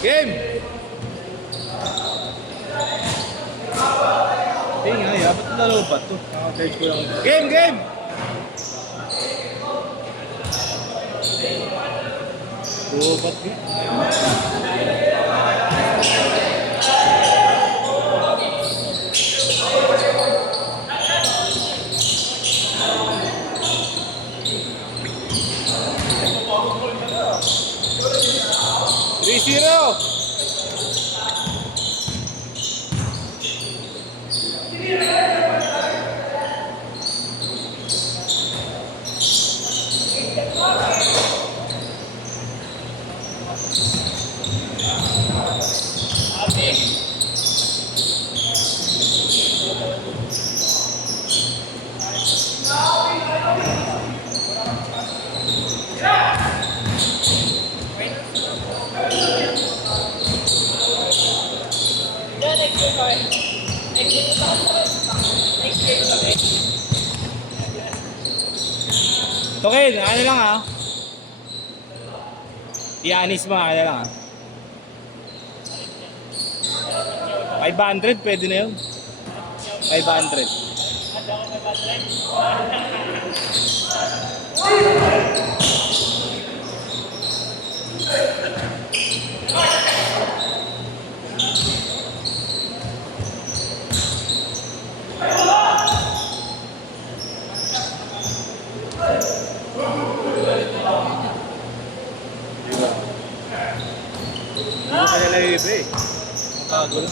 Game! Tingnan, ba't nalulupat to? Nakaka-charge ko lang. Game! Game! Lupat ka? Zero. Okay, ano lang ah. Yanis mo, ano lang ah. 500, pwede na yun. 500. Libre. Makagulo.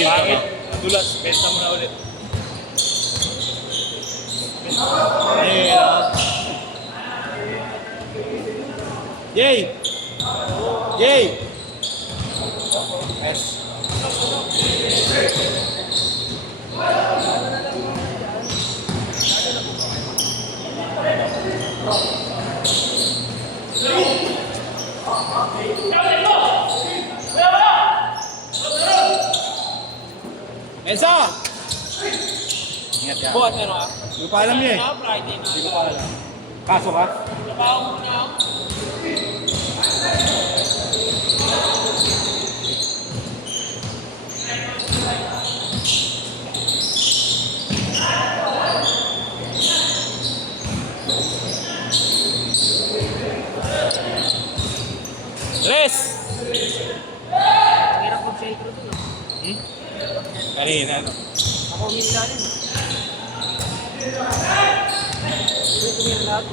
Bakit? Dulas, benta mo na ulit. Yay! Yay! Yes. Enzo! Ingat yan. Buat ano ah? Hindi ko pa alam niya eh. Friday na. Hindi ko pa alam. Kaso ka? Trabaho muna ako. Tres! Hirap mag-sentro dun. Kanina, no? Ako uminda rin. Hindi tumira lahat.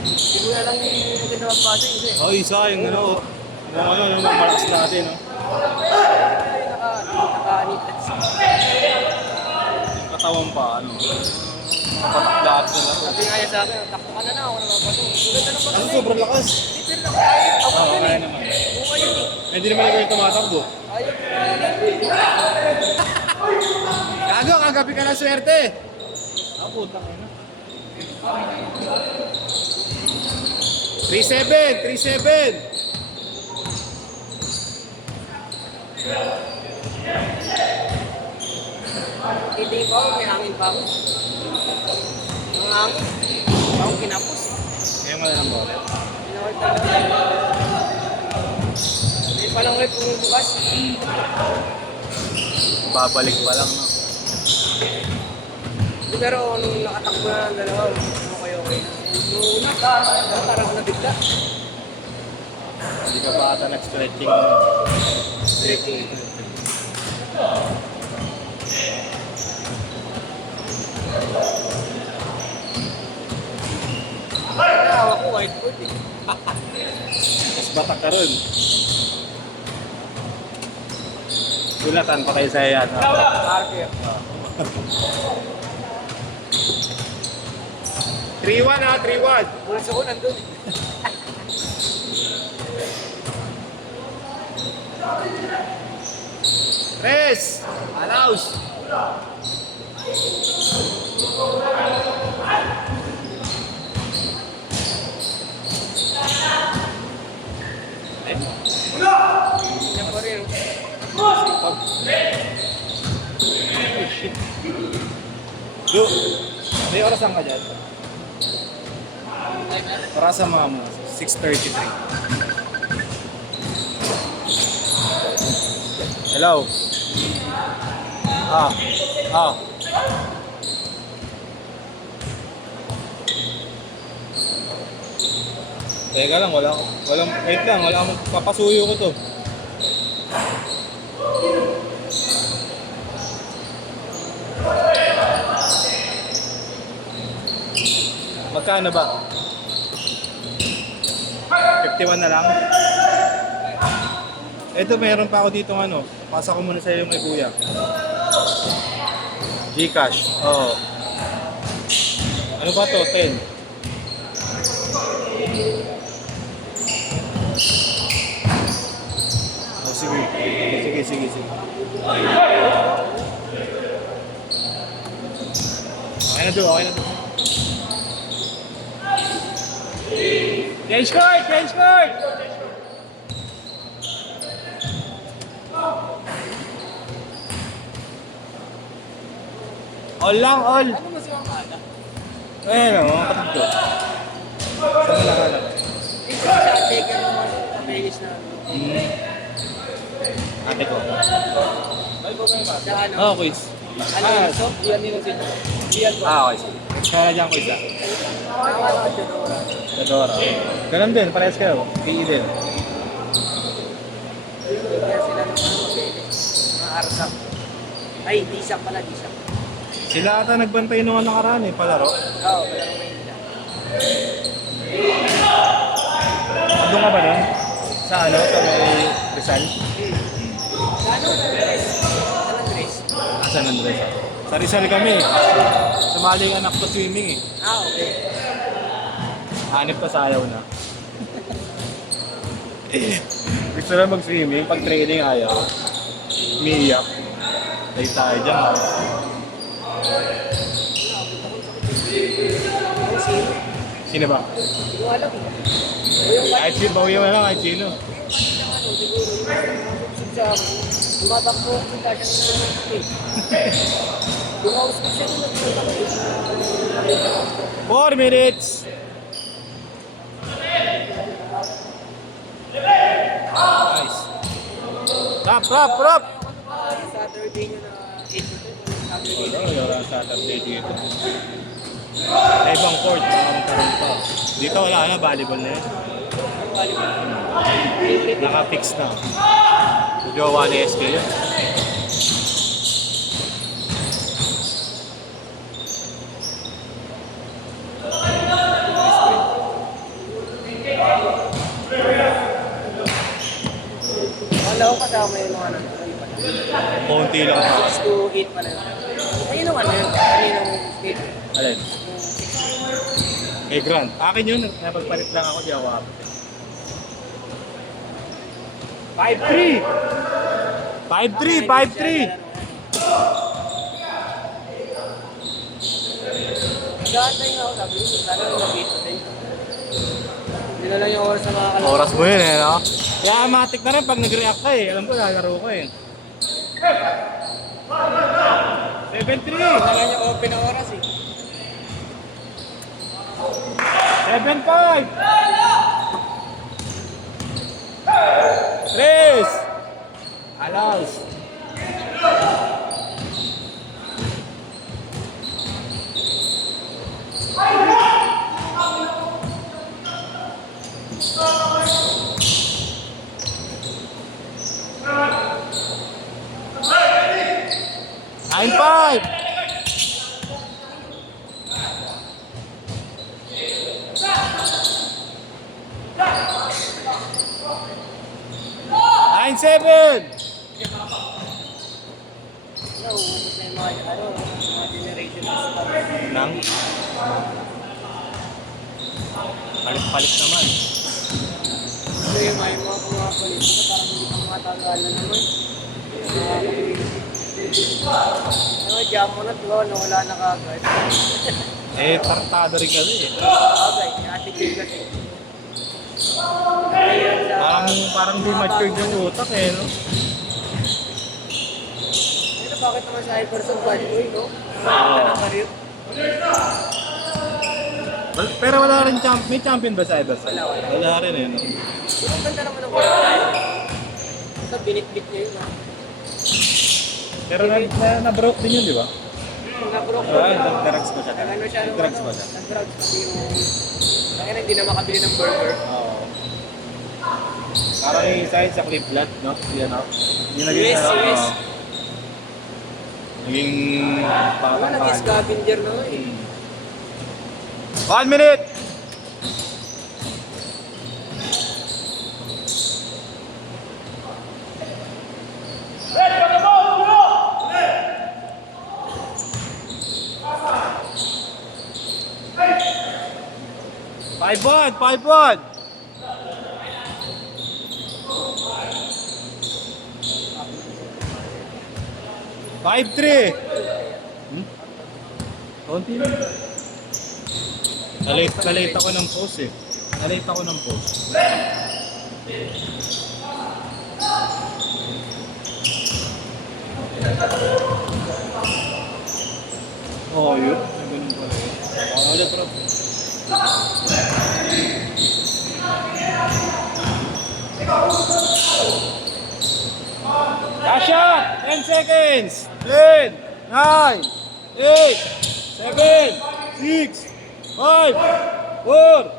Hindi ko na lang yung maganda magpasa yun eh. Oh, isa yung ano, yung malakas natin, no? Naka-anipad siya. Yung katawan pa, ano? Mga patakdaat na lang. Sabi nga niya sa akin, takbo ka na na ako nagpapato. Tulad na naman Ano, sobrang lakas? Hindi pero nakakaya. Ako Oo, yun kaya eh. naman. Oo yun eh. Hindi naman ikaw yung tumatakbo. Ayaw. Gago, kagabi ka na swerte! Ah, puta ka na. 3-7! 3-7! Titingin pa ako, may hangin pa ako. Ang hangin. Ako kinapos. Kaya mo na lang bolet. Pinawal talaga. May palang ulit bukas. Babalik pa lang, no? Pero nung nakatakbo na ng dalawa, okay. Nung una, parang nabigla. Hindi ka pa ata nag-stretching. Stretching. Hawak ko whiteboard eh. Mas batak ka ron. Sulatan pa kayo sa'yo yan. Marker. 3-1 ha, 3-1. Pulso ko nandun. Tres! Allows! Yan pa rin. Do, may orasan ka dyan? Orasan mga mo, 6:33. Hello? Ah. Teka lang, wait lang, wala akong papasuyo ko to. Magkano ba? 51 na lang? Ito, meron pa ako dito ano. Pasa ko muna sa iyo may kuya. Gcash. Oo. Ano ba to? 10. Oh, sige. Sige. Okay na to. Change court! All lang, all. Ano mo siya ang maaga? Ayun o, mga kapatid ko. Saan na lang? Ito siya, take ano mo, kapagis na. Ate ko. Sa ano? Oh, quiz. Ano yung so? Iyan nila sila. Iyan ko. Okay, sige. Kaya dyan ko isa. Tawa ka dyan. Dadora. Ganun din, parehas kayo. PE din. Kaya sila ng mga mabilis. Mga arsak. Ay, disak pala, disak. Sila ata nagbantay nung nakaraan eh, palaro. Oo, walang Maynila. Doon ka ba nun? Sa ano? Sa may Rizal? Sa ano? Andres. Sa Andres. San Andres. Sa Rizal kami. Sumali yung anak ko swimming eh. Okay. Hanip pa sa ayaw na. Gusto na mag-swimming, pag training ayaw. Umiiyak. Tayo tayo dyan. Ang sino? Sino ba? Hindi ko alam eh. O yung Kahit sino, bawi mo lang kahit sino. ano, siguro yung sa tumatakbo kung kaya siyang dumausap siya nung nagtatakbo. 4 minutes! Nice. Rap! Saturday nyo na 8 Saturday na Wala ang Saturday dito. Sa ibang court, baka magkaroon pa. Dito wala na, volleyball na yun. ang volleyball. Naka-fix na. Jowa ni SK yun. Wala ko kasama yung mga ano. Konti lang pa. 6 to 8 pa na yun. Ayun ang ano yun. Kaninong state. Alin? Eh, Grant. Akin yun. Napagpalit lang ako, di ako happy. 5-3! 5-3! Gantay nga ako sabi ko. Sana yung nag-8 din. Hindi na lang yung oras na makakalaman. Oras mo yun eh, no? Kaya matik na rin pag nag-react ka eh. Alam ko, lalaro ko eh. 7-3! Wala niya open na oras eh. 7-5! 3! Allows! Nine five. Nine seven. Ubus na yung mga, ano, mga generation na sa Nang? Palit-palit naman. Ito yung may mga pumapalit na parang hindi pa matagalan naman. Ano, jam mo na to, wala na kagad. Eh, tartado rin kasi eh. Okay, attitude kasi. Ayan sa... Parang di matured yung utak eh, no? Ano, bakit naman sa Iverson bad boy, no? Wala na career. Pero wala rin may champion ba sa Iverson? Wala. Wala rin eh, no? Pero ang ganda naman ng quarterback. Ito, binit-bit niya yun, ha? Pero na-broke din yun, di ba? Nag-broke Nag-drugs pa siya. Nag-ano siya, Nag-drugs pa siya. Nag-drugs pati yung... Kaya hindi na makabili ng burger. Oo. Parang yung isa sa Cleveland, no? Yan, no? Yung Yes, yes. Naging... Wala, naging scavenger na nga eh. 1 minute! Five one. Five three. Konti lang. Nalate ako ng post eh. Nalate ako ng post. Oh, yun. Ganun pala yun. Ulit, bro. Kasha! 10 seconds! 10, 9, 8, 7, 6, 5, 4,